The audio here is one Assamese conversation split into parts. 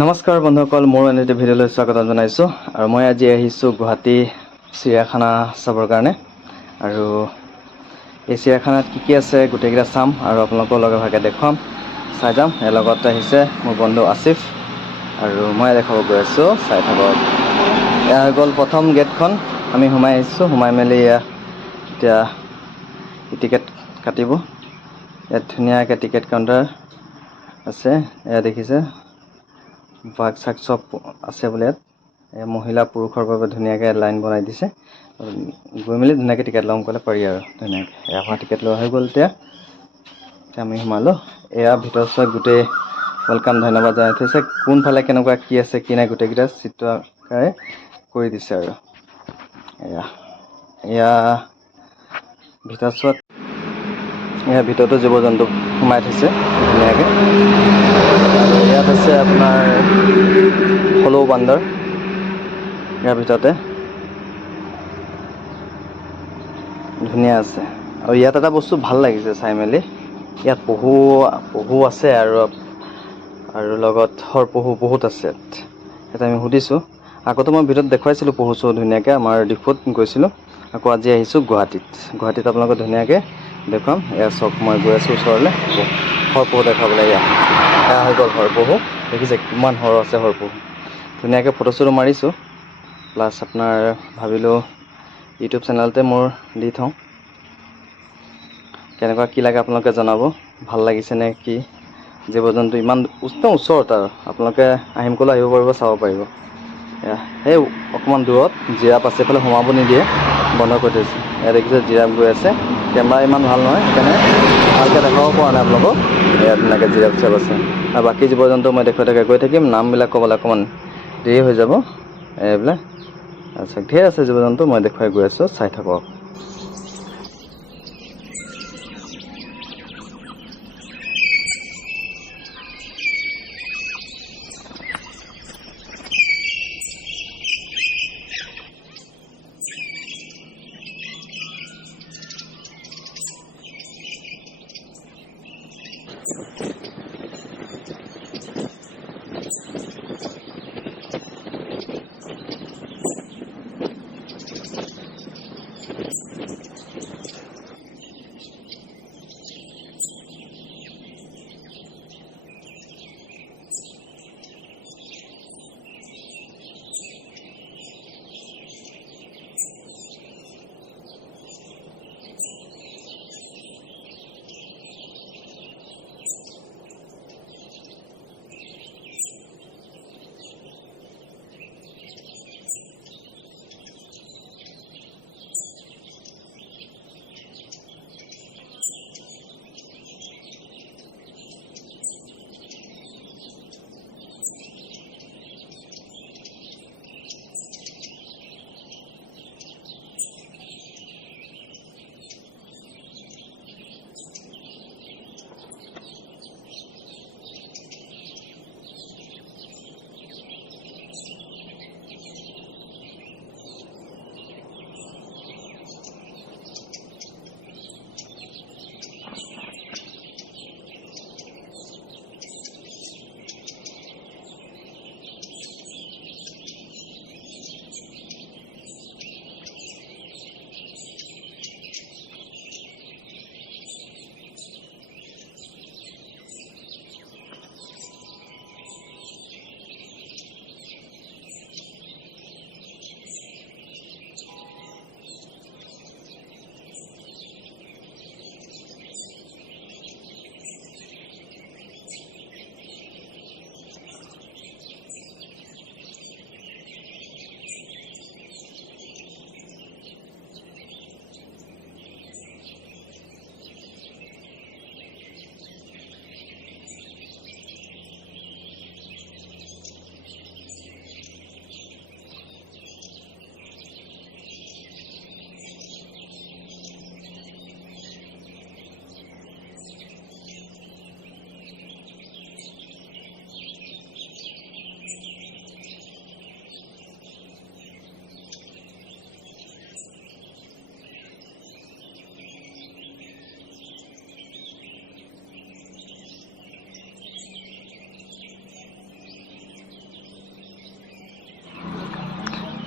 নমস্কাৰ বন্ধুসকল, মোৰ এনে ভিডিঅ'লৈ স্বাগতম জনাইছোঁ। আৰু মই আজি আহিছোঁ গুৱাহাটী চিৰিয়াখানা চাবৰ কাৰণে। আৰু এই চিৰিয়াখানাত কি আছে গোটেইকেইটা চাম আৰু আপোনালোকৰ লগে ভাগে দেখুৱাম, চাই যাম। ইয়াৰ লগত আহিছে মোৰ বন্ধু আছিফ, আৰু মই দেখাব গৈ আছোঁ, চাই থাকক। এয়া হৈ গ'ল প্ৰথম গেটখন। আমি সোমাই আহিছোঁ, সোমাই মেলি এতিয়া টিকেট কাটিব। ইয়াত ধুনীয়াকৈ টিকেট কাউণ্টাৰ আছে, এয়া দেখিছে। বাঘ চাক চব আছে বোলে ইয়াত। মহিলা পুৰুষৰ বাবে ধুনীয়াকৈ লাইন বনাই দিছে। গৈ মেলি ধুনীয়াকৈ টিকেট ল'ম ক'লে পাৰি আৰু ধুনীয়াকৈ। এয়া টিকেট লোৱা হৈ গ'ল। এতিয়া আমি সোমালোঁ। এয়া ভিতৰত চোৱা, গোটেই ৱেলকাম ধন্যবাদ জনাই থৈছে। কোনফালে কেনেকুৱা কি আছে কি নাই গোটেইকেইটা চিত্ৰকাৰে কৰি দিছে। আৰু এয়া ভিতৰত চোৱাত, এয়া ভিতৰতো জীৱ জন্তু সোমাই থৈছে ধুনীয়াকৈ। আৰু ইয়াত আছে আপোনাৰ হলৌ বান্দৰ, ইয়াৰ ভিতৰতে ধুনীয়া আছে। আৰু ইয়াত এটা বস্তু ভাল লাগিছে চাই মেলি, ইয়াত পহু আছে আৰু লগত শৰপহু বহুত আছে। ইয়াত আমি সুধিছোঁ, আগতে মই ভিডিঅ'ত দেখুৱাইছিলোঁ পহু চহু ধুনীয়াকৈ, আমাৰ ডিফুত গৈছিলোঁ। আকৌ আজি আহিছোঁ গুৱাহাটীত আপোনালোকক ধুনীয়াকৈ দেখুৱাম। এয়া চব মই গৈ আছোঁ ওচৰলৈ শৰপহু দেখাবলৈ। এয়া হৈ গ'ল শৰপহু, দেখিছে কিমান সৰহ আছে শৰপহু। ধুনীয়াকৈ ফটো চটো মাৰিছোঁ, প্লাছ আপোনাৰ ভাবিলোঁ ইউটিউব চেনেলতে মোৰ দি থওঁ। কেনেকুৱা কি লাগে আপোনালোকে জনাব, ভাল লাগিছে নে কি। জীৱ জন্তু ইমান ওচৰত, আৰু আপোনালোকে আহিম ক'লেও আহিব পাৰিব, চাব পাৰিব। সেই অকণমান দূৰত জিৰাফ আছে, এইফালে সোমাব নিদিয়ে, বন্ধ কৰি থৈছে। ইয়াত দেখিছে জিৰাফ গৈ আছে। কেমেৰা ইমান ভাল নহয়, সেইকাৰণে ভালকৈ দেখাব পৰা নাই আপোনালোকক। ইয়াত ধুনীয়াকৈ জিৰাফ চিৰাফ আছে, আৰু বাকী জীৱ জন্তু মই দেখুৱাই গৈ থাকিম। নামবিলাক ক'বলৈ অকণমান দেৰি হৈ যাব। এইবিলাক আচ্ছা, ঢেৰ আছে জীৱ জন্তু, মই দেখুৱাই গৈ আছোঁ, চাই থাকক।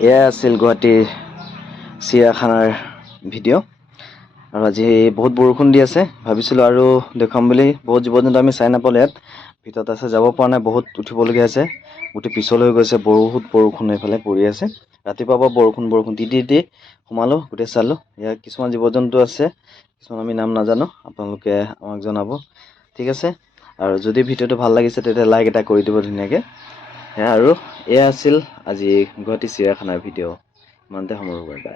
এয়া আছিল গুৱাহাটীৰ চিৰিয়াখানাৰ ভিডিঅ'। আৰু আজি বহুত বৰষুণ দি আছে, ভাবিছিলোঁ আৰু দেখুৱাম বুলি। বহুত জীৱ জন্তু আমি চাই নাপালোঁ ইয়াত, ভিতৰত আছে, যাব পৰা নাই, বহুত উঠিবলগীয়া আছে, গোটেই পিছল হৈ গৈছে, বহুত বৰষুণ এইফালে পৰি আছে। ৰাতিপুৱাৰ পৰা বৰষুণ দি সোমালোঁ, গোটেই চালোঁ। ইয়াত কিছুমান জীৱ জন্তু আছে, কিছুমান আমি নাম নাজানো, আপোনালোকে আমাক জনাব, ঠিক আছে। আৰু যদি ভিডিঅ'টো ভাল লাগিছে তেতিয়া লাইক এটা কৰি দিব ধুনীয়াকৈ। আৰু এয়া আছিল আজি গুৱাহাটী চিৰিয়াখানাৰ ভিডিঅ'। ইমানতে সামৰোঁ, বাই বাই।